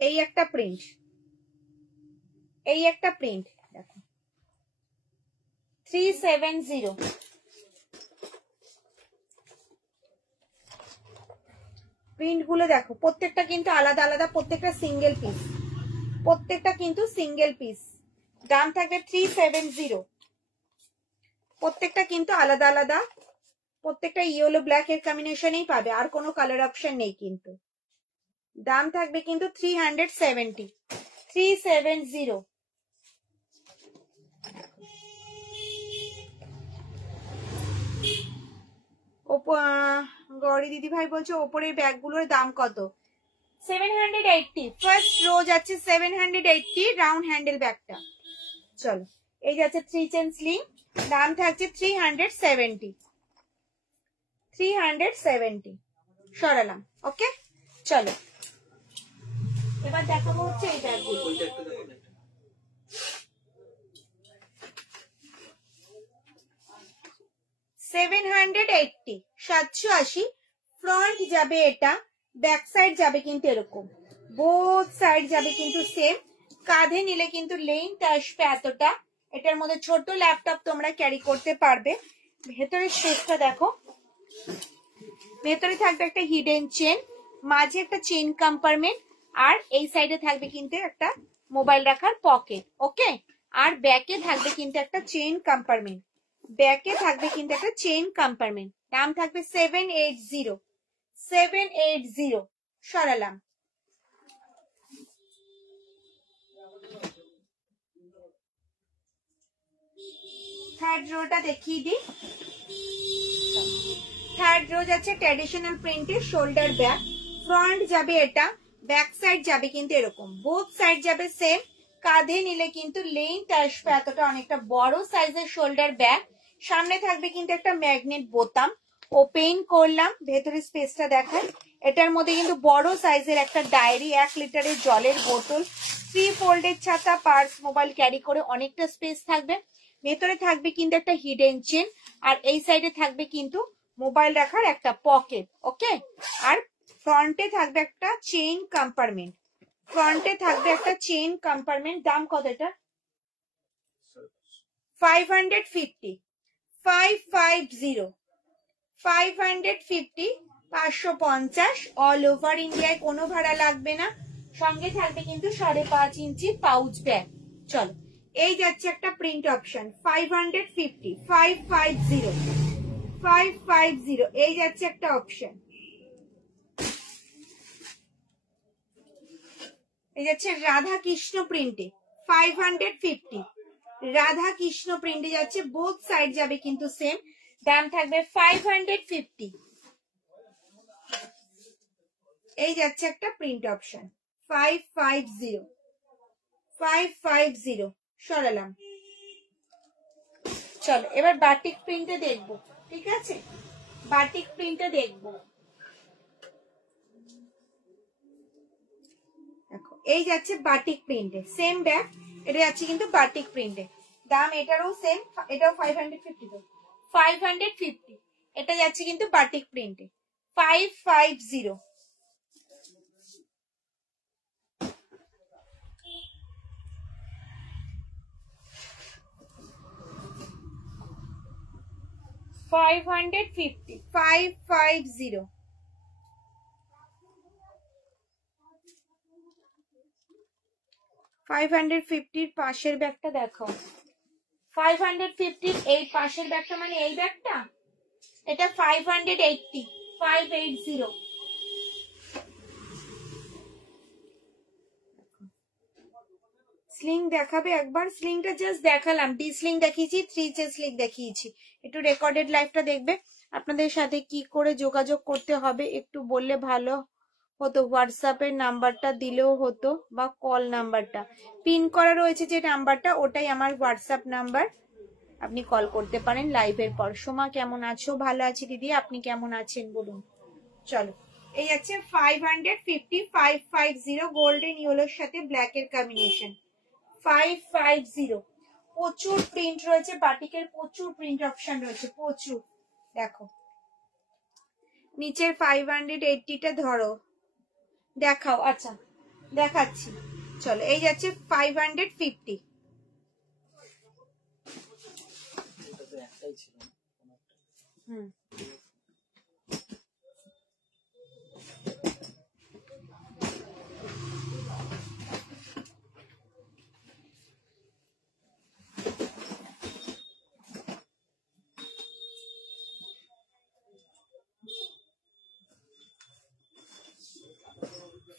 এই একটা প্রিন্ট, এই একটা প্রিন্ট, দেখো 370। প্রিন্ট গুলো দেখো প্রত্যেকটা কিন্তু আলাদা আলাদা, প্রত্যেকটা সিঙ্গেল পিস, প্রত্যেকটা কিন্তু সিঙ্গেল পিস। দাম থাকবে 370, প্রত্যেকটা কিন্তু আলাদা আলাদা, প্রত্যেকটা ইয়েলো ব্ল্যাক এর কম্বিনেশনেই পাবে, আর কোনো কালার অপশন নেই কিন্তু। দাম থাকবে কিন্তু 370, 370। গৌরী দিদি ভাই বলছে ওপরের ব্যাগগুলোর দাম কত? 780 ফার্স্ট রো যাচ্ছে 780 রাউন্ড হ্যান্ডেল ব্যাগটা। চলো এই যাচ্ছে 3 চেন স্লিং, দাম থাকছে 370 370 সরালাম। ওকে চলো এবার দেখাবো হচ্ছে এই ব্যাগগুলো। 780 780 ফ্রন্ট যাবে এটা, ব্যাক সাইড যাবে কিন্তু এরকম, বোথ সাইড যাবে কিন্তু সেম। কাঁধে নিলে কিন্তু লেন্থ আসবে এতটা। এটার মধ্যে ছোট ল্যাপটপ তোমরা ক্যারি করতে পারবে। ভেতরের শেপটা দেখো, ভেতরে থাকবে একটা হিডেন চেন, মাঝে একটা চেন কম্পার্টমেন্ট, আর এই সাইডে থাকবে কিন্তু একটা মোবাইল রাখার পকেট। ওকে, আর ব্যাকে থাকবে কিন্তু একটা চেন কম্পার্টমেন্ট, ব্যাকে থাকবে কিন্তু একটা চেন কম্পার্টমেন্ট। দাম থাকবে 780 780 সরালাম। থার্ড রোটা দেখিয়ে দিই। থার্ড রো যাচ্ছে ট্র্যাডিশনাল প্রিন্টের শোল্ডার ব্যাগ, ফ্রন্ট যাবে এটা, ব্যাক সাইড যাবে কিন্তু এরকম, বোথ সাইড যাবে সেম। কাঁধে নিলে কিন্তু লেন্থ আসবে এতটা, অনেকটা বড় সাইজের শোল্ডার ব্যাগ। সামনে থাকবে কিন্তু একটা ম্যাগনেট বোতাম। ওপেন করলাম, ভেতরে স্পেসটা দেখায়। এটার মধ্যে কিন্তু বড় সাইজের একটা ডায়েরি, 1 লিটারের জলের বোতল, 3 ফোল্ডের ছাতা, পার্স, মোবাইল ক্যারি করে অনেকটা স্পেস থাকবে। ভেতরে থাকবে কিন্তু একটা হিডেন চেন, আর এই সাইডে থাকবে কিন্তু মোবাইল রাখার একটা পকেট। ওকে, আর ফ্রন্টে থাকবে একটা চেইন কম্পার্টমেন্ট, ফ্রন্টে থাকবে একটা চেইন কম্পার্টমেন্ট। দাম কত এটা? 550 550 550 550 অল ওভার ইন্ডিয়ায়, কোনো ভাড়া লাগবে না। সঙ্গে থাকবে কিন্তু 5.5 ইঞ্চি পাউচ ব্যাগ। চলো এই যাচ্ছে একটা প্রিন্ট অপশন 550 550 550, এই যাচ্ছে একটা অপশন। এই যাচ্ছে রাধা কৃষ্ণ প্রিন্টে 550, রাধা কৃষ্ণ প্রিন্টে যাচ্ছে, বোথ সাইড যাবে কিন্তু সেম। দাম থাকবে 550। এই যাচ্ছে একটা প্রিন্ট অপশন 550 550 সরালাম। চলো এবার বাটিক প্রিন্টে দেখবো, ঠিক আছে? বাটিক প্রিন্টে দেখবো। দেখো এই যাচ্ছে বাটিক প্রিন্টে, সেম ব্যাগ, এটা যাচ্ছে কিন্তু বাটিক প্রিন্টে। দাম এটারও সেম, এটাও 550 তো 550, এটা যাচ্ছে কিন্তু বাটিক প্রিন্টে 550। $550 550 550 পাশের ব্যাগটা দেখো। 550 এই পাশের ব্যাগটা মানে এই ব্যাগটা, এটা 580 580। স্লিং দেখাবে একবার? স্লিংটা জাস্ট দেখালাম, ডি স্লিং দেখিয়েছি, 3 চেন স্লিং দেখিয়েছি। একটু রেকর্ডেড লাইভটা দেখবে। আপনাদের সাথে কি করে যোগাযোগ করতে হবে একটু বললে ভালো হতো, হোয়াটসঅ্যাপের নাম্বারটা দিলেও হতো, বা কল নাম্বারটা পিন করা রয়েছে যে নাম্বারটা, ওটাই আমার হোয়াটসঅ্যাপ নাম্বার, আপনি কল করতে পারেন লাইভের পর। সোমা কেমন আছো? ভালো আছি দিদি, আপনি কেমন আছেন বলুন। চলো এই আছে 550 550 গোল্ডেন ইয়েলোর সাথে ব্ল্যাক এর কম্বিনেশন 550। প্রচুর প্রিন্ট রয়েছে বাটিকের, প্রচুর প্রিন্ট অপশন রয়েছে, প্রচুর। দেখো নিচের 580টা ধরো, দেখাও। আচ্ছা দেখাচ্ছি, চলো এই যাচ্ছে 550। হুম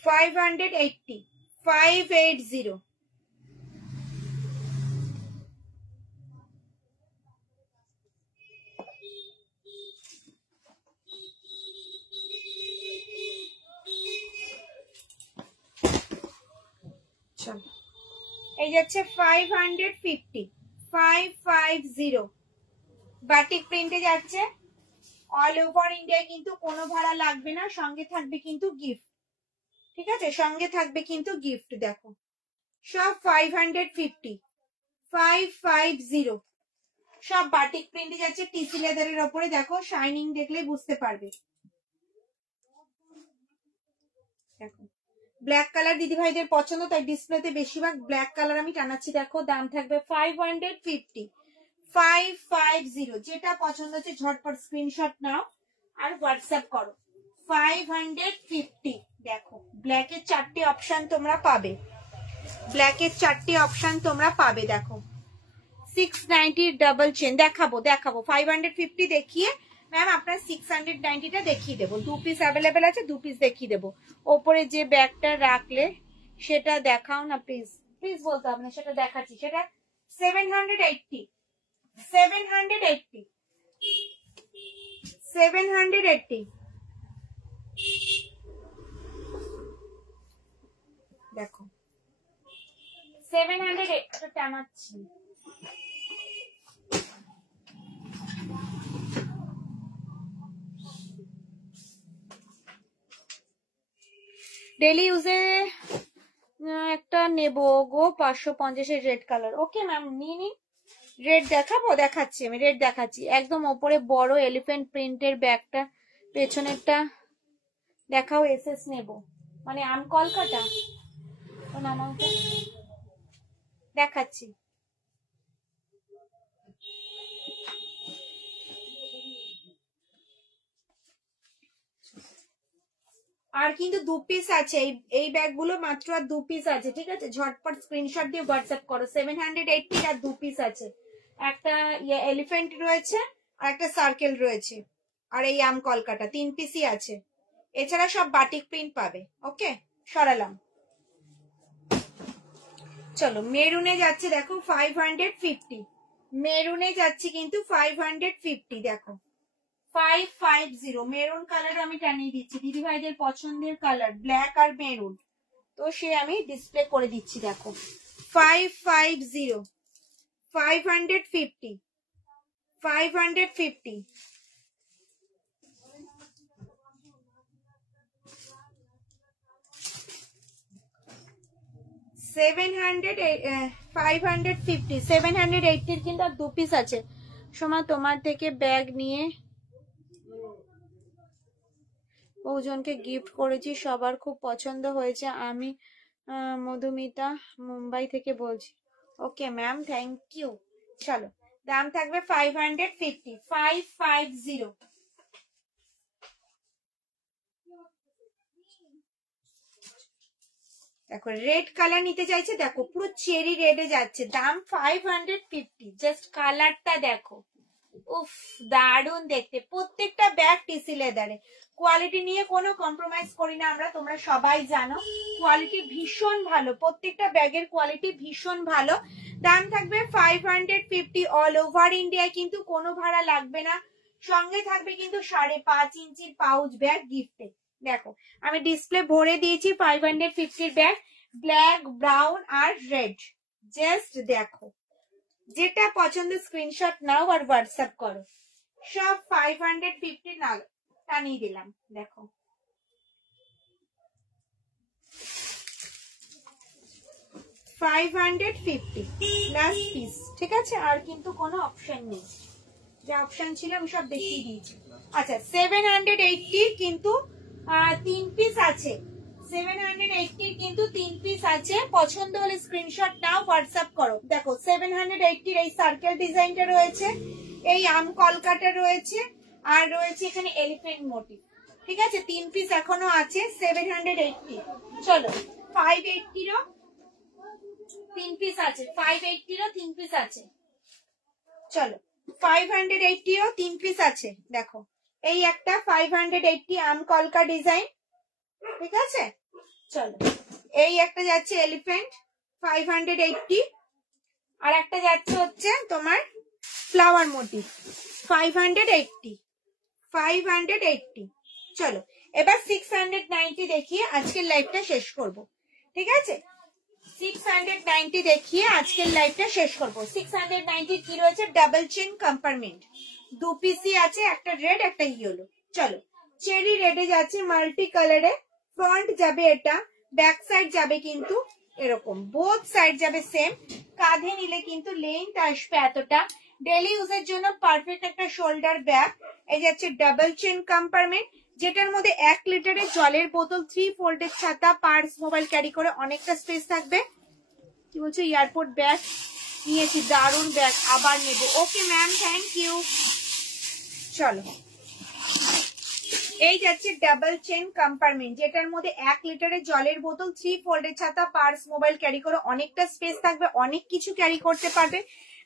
580 580। চলো এই যাচ্ছে 550, 550 বাটিক প্রিন্টে যাচ্ছে। অল ওভার ইন্ডিয়ায় কিন্তু কোনো ভাড়া লাগবে না, সঙ্গে থাকবে কিন্তু গিফট। ঠিক আছে, সঙ্গে থাকবে কিন্তু গিফট। দেখো সব 550, 550 সব বাটিক প্রিন্টে যাচ্ছে টিসি লেদারের ওপরে। দেখো শাইনিং দেখলে বুঝতে পারবে। দেখো ব্ল্যাক কালার দিদি ভাইদের পছন্দ, তাই ডিসপ্লেতে বেশিরভাগ ব্ল্যাক কালার আমি টানাচ্ছি। দেখো দাম থাকবে 550, 550 যেটা পছন্দ হচ্ছে ঝটপট স্ক্রিনশট নাও আর হোয়াটসঅ্যাপ করো। 550 দেখো ব্ল্যাকের 4টে অপশন তোমরা পাবে, ব্ল্যাকের 4টে অপশন তোমরা পাবে। দেখো 690 ডাবল চেন দেখাবো 550 দেখিয়ে ম্যাম আপনার 690টা দেখিয়ে দেবো। 2 পিস অ্যাভেলেবেল আছে, 2 পিস দেখিয়ে দেবো। ওপরে যে ব্যাগটা রাখলে সেটা দেখাও না প্লিজ, প্লিজ বলতে হবে না, সেটা দেখাচ্ছি। সেটা 780, 780, 780 দেখো 780 টানাচ্ছি। ডেলি ইউজে একটা নেবো গো 550 রেড কালার। ওকে ম্যাম নিয়ে নিন। রেড দেখাবো, দেখাচ্ছি আমি, রেড দেখাচ্ছি। একদম ওপরে বড় এলিফ্যান্ট প্রিন্টের ব্যাগটা, পেছনেরটা দেখাও। এসএস নেবো মানে আম কলকাতা দেখাচ্ছি। আর কিন্তু 2 পিস আছে এই ব্যাগগুলো, মাত্র আর 2 পিস আছে। ঠিক আছে, ঝটপট স্ক্রিনশট দিয়ে হোয়াটসঅ্যাপ করো। 780 আর 2 পিস আছে। একটা এলিফ্যান্ট রয়েছে আর একটা সার্কেল রয়েছে, আর এই আম কলকাতা 3 পিসই আছে। এছাড়া সব বাটিক প্রিন্ট পাবে। ওকে সরালাম। চলো মেরুনে যাচ্ছে দেখো 550, মেরুনে যাচ্ছে কিন্তু 550। দেখো 550 মেরুন কালার আমি টানিয়ে দিচ্ছি, দিদি ভাইদের পছন্দের কালার ব্ল্যাক আর মেরুন, তো সে আমি ডিসপ্লে করে দিচ্ছি। দেখো 550, 550, 550 550, 780 কিন্তু আর 2 পিস আছে। সোমা তোমার থেকে ব্যাগ নিয়ে বহুজনকে গিফট করেছি, সবার খুব পছন্দ হয়েছে। আমি মধুমিতা মুম্বাই থেকে বলছি। Okay ma'am thank you. চলো দাম থাকবে 550, 550 দেখো রেড কালার নিতে চাইছে। দেখো পুরো চেরি রেডে যাচ্ছে, দাম 550। জাস্ট কালারটা দেখো, উফ দারুন দেখতে। প্রত্যেকটা ব্যাগ টিসি লেদারে, কোয়ালিটি নিয়ে কোনো কম্প্রোমাইজ করি না আমরা, তোমরা সবাই জানো কোয়ালিটি ভীষণ ভালো, প্রত্যেকটা ব্যাগের কোয়ালিটি ভীষণ ভালো। দাম থাকবে 550। অল ওভার ইন্ডিয়ায় কিন্তু কোনো ভাড়া লাগবে না, সঙ্গে থাকবে কিন্তু 5.5 ইঞ্চির পাউচ ব্যাগ গিফটে। দেখো আমি ডিসপ্লে ভরে দিয়েছি 550 ব্যাগ, ব্ল্যাক ব্রাউন আর রেড। জাস্ট দেখো যেটা পছন্দ স্ক্রিনশট নাও আর হোয়াটসঅ্যাপ করো। সব 550 টানিয়ে দিলাম। দেখো $550 লাস্ট পিস। ঠিক আছে, আর কিন্তু কোনো অপশন নেই, যে অপশন ছিল আমি সব দেখিয়ে দিয়েছি। আচ্ছা 780 কিন্তু 3 পিস আছে, 780 কিন্তু 3 পিস আছে। পছন্দ হলে স্ক্রিনশট নাও হোয়াটসঅ্যাপ করো। দেখো 780 এই সার্কেল ডিজাইনটা রয়েছে, এই আম কলকাতা রয়েছে, আর রয়েছে এখানে এলিফ্যান্ট মোটিভ। ঠিক আছে 3 পিস এখনো আছে 780। চলো 580 3 পিস আছে, 580 3 পিস আছে। চলো 580 3 পিস আছে। দেখো এই একটা 580 আম কলকা ডিজাইন। ঠিক আছে চলো এই একটা যাচ্ছে এলিফ্যান্ট 580, আর একটা যাচ্ছে হচ্ছে তোমার ফ্লাওয়ার মোটিভ 580, 580। চলো এবার 690 দেখিয়ে আজকের লাইভটা শেষ করব। ঠিক আছে 690 দেখিয়ে আজকের লাইভটা শেষ করবো। 690 কি রয়েছে? ডাবল চেন কম্পার্টমেন্ট, 2 পিসি আছে, একটা রেড একটা ইয়েলো। চলো চেরি রেডে যাচ্ছে মাল্টি কালারে, ফ্রন্ট যাবে এটা, ব্যাক সাইড যাবে কিন্তু এরকম, বোথ সাইড যাবে সেম। কাঁধে নিলে কিন্তু লেন্থ আসবে এতটা, ডেলি ইউজের জন্য পারফেক্ট একটা শোল্ডার ব্যাগ। এই যাচ্ছে ডাবল চেন কম্পার্টমেন্ট, যেটার মধ্যে 1 লিটারের জলের বোতল, 3 ফোল্ডেড ছাতা, পার্স, মোবাইল ক্যারি করে অনেকটা স্পেস থাকবে। কি বলছো? এয়ারপোর্ট ব্যাগ নিয়েছি, দারুন ব্যাগ, আবার নেব। Okay ma'am, thank you. চলো এই যাচ্ছে ডাবল চেন কম্পার্টমেন্ট, যেটার মধ্যে 1 লিটারের জলের বোতল, 3 ফোল্ডেড ছাতা, পার্স, মোবাইল ক্যারি করে অনেকটা স্পেস থাকবে, অনেক কিছু ক্যারি করতে পারবে।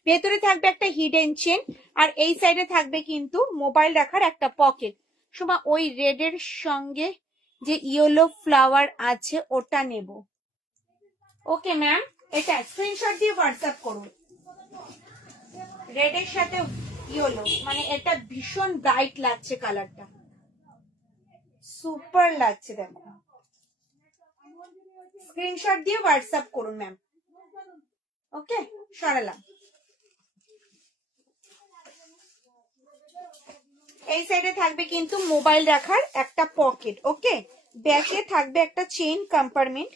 ভেতরে থাকবে একটা হিডেন চেন, আর এই সাইডে থাকবে কিন্তু মোবাইল রাখার একটা পকেট। সোমা ওই রেড এর সঙ্গে যে ইয়েলো ফ্লাওয়ার আছে ওটা নেব। ওকে ম্যাম, এটা স্ক্রিনশট দিয়ে হোয়াটসঅ্যাপ করুন। রেড এর সাথে ইয়েলো, মানে এটা ভীষণ ব্রাইট লাগছে, কালারটা সুপার লাগছে, দেখো। স্ক্রিনশট দিয়ে হোয়াটসঅ্যাপ করুন ম্যাম। ওকে, সরালাম। এই সাইডে থাকবে কিন্তু মোবাইল রাখার একটা পকেট। ওকে, ব্যাকে থাকবে একটা চেইন কম্পার্টমেন্ট,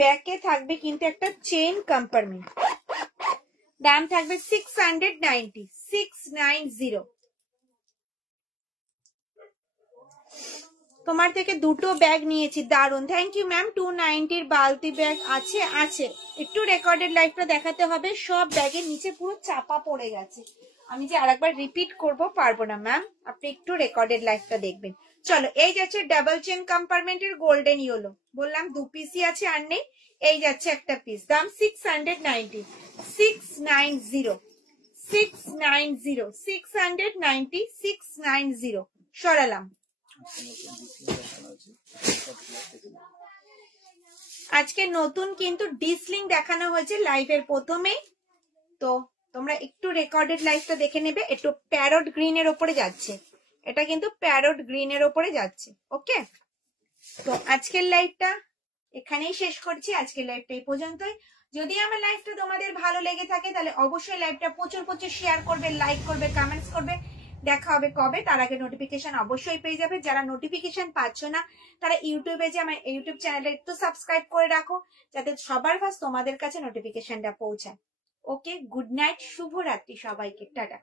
ব্যাকে থাকবে কিন্তু একটা চেইন কম্পার্টমেন্ট। দাম থাকবে 690, 690। তোমার থেকে দুটো ব্যাগ নিয়েছি, দারুন, থ্যাংক ইউ ম্যাম। 290 বালতি ব্যাগ আছে, আছে। একটু রেকর্ডেড লাইভটা দেখাতে হবে, সব ব্যাগের নিচে পুরো চাপা পড়ে গেছে, আমি যে আরেকবার রিপিট করব পারবো না ম্যাম, আপনি একটু রেকর্ডেড লাইভটা দেখবেন। চলো এই যাচ্ছে ডাবল চেন কম্পার্টমেন্টের গোল্ডেন ইয়েলো, বললাম 2 পিসই আছে আর নেই। এই যাচ্ছে একটা পিস, দাম 690, 690, 690, 690, 690। সরালাম। আজকে নতুন কিন্তু ডিসলিং দেখানো হয়েছে লাইভের প্রথমেই, তো তোমরা একটু রেকর্ডেড লাইভটা দেখে নেবে। একটু প্যারট গ্রিন এর উপরে যাচ্ছে, এটা কিন্তু প্যারট গ্রিন এর উপরে যাচ্ছে। ওকে, তো আজকের লাইভটা এখানেই শেষ করছি। আজকের লাইভটা এই পর্যন্তই। যদি আমার লাইভটা তোমাদের ভালো লেগে থাকে তাহলে অবশ্যই লাইভটা প্রচুর প্রচুর শেয়ার করবে, লাইক করবে, কমেন্টস করবে। দেখা হবে কবে, তার আগে নোটিফিকেশন অবশ্যই পেয়ে যাবে। যারা নোটিফিকেশন পাচ্ছ না তারা ইউটিউবে যে আমার ইউটিউব চ্যানেলটা একটু সাবস্ক্রাইব করে রাখো, যাতে সবার ফার্স্ট তোমাদের কাছে নোটিফিকেশনটা পৌঁছায়। ওকে, গুড নাইট, শুভরাত্রি সবাইকে, টাটা।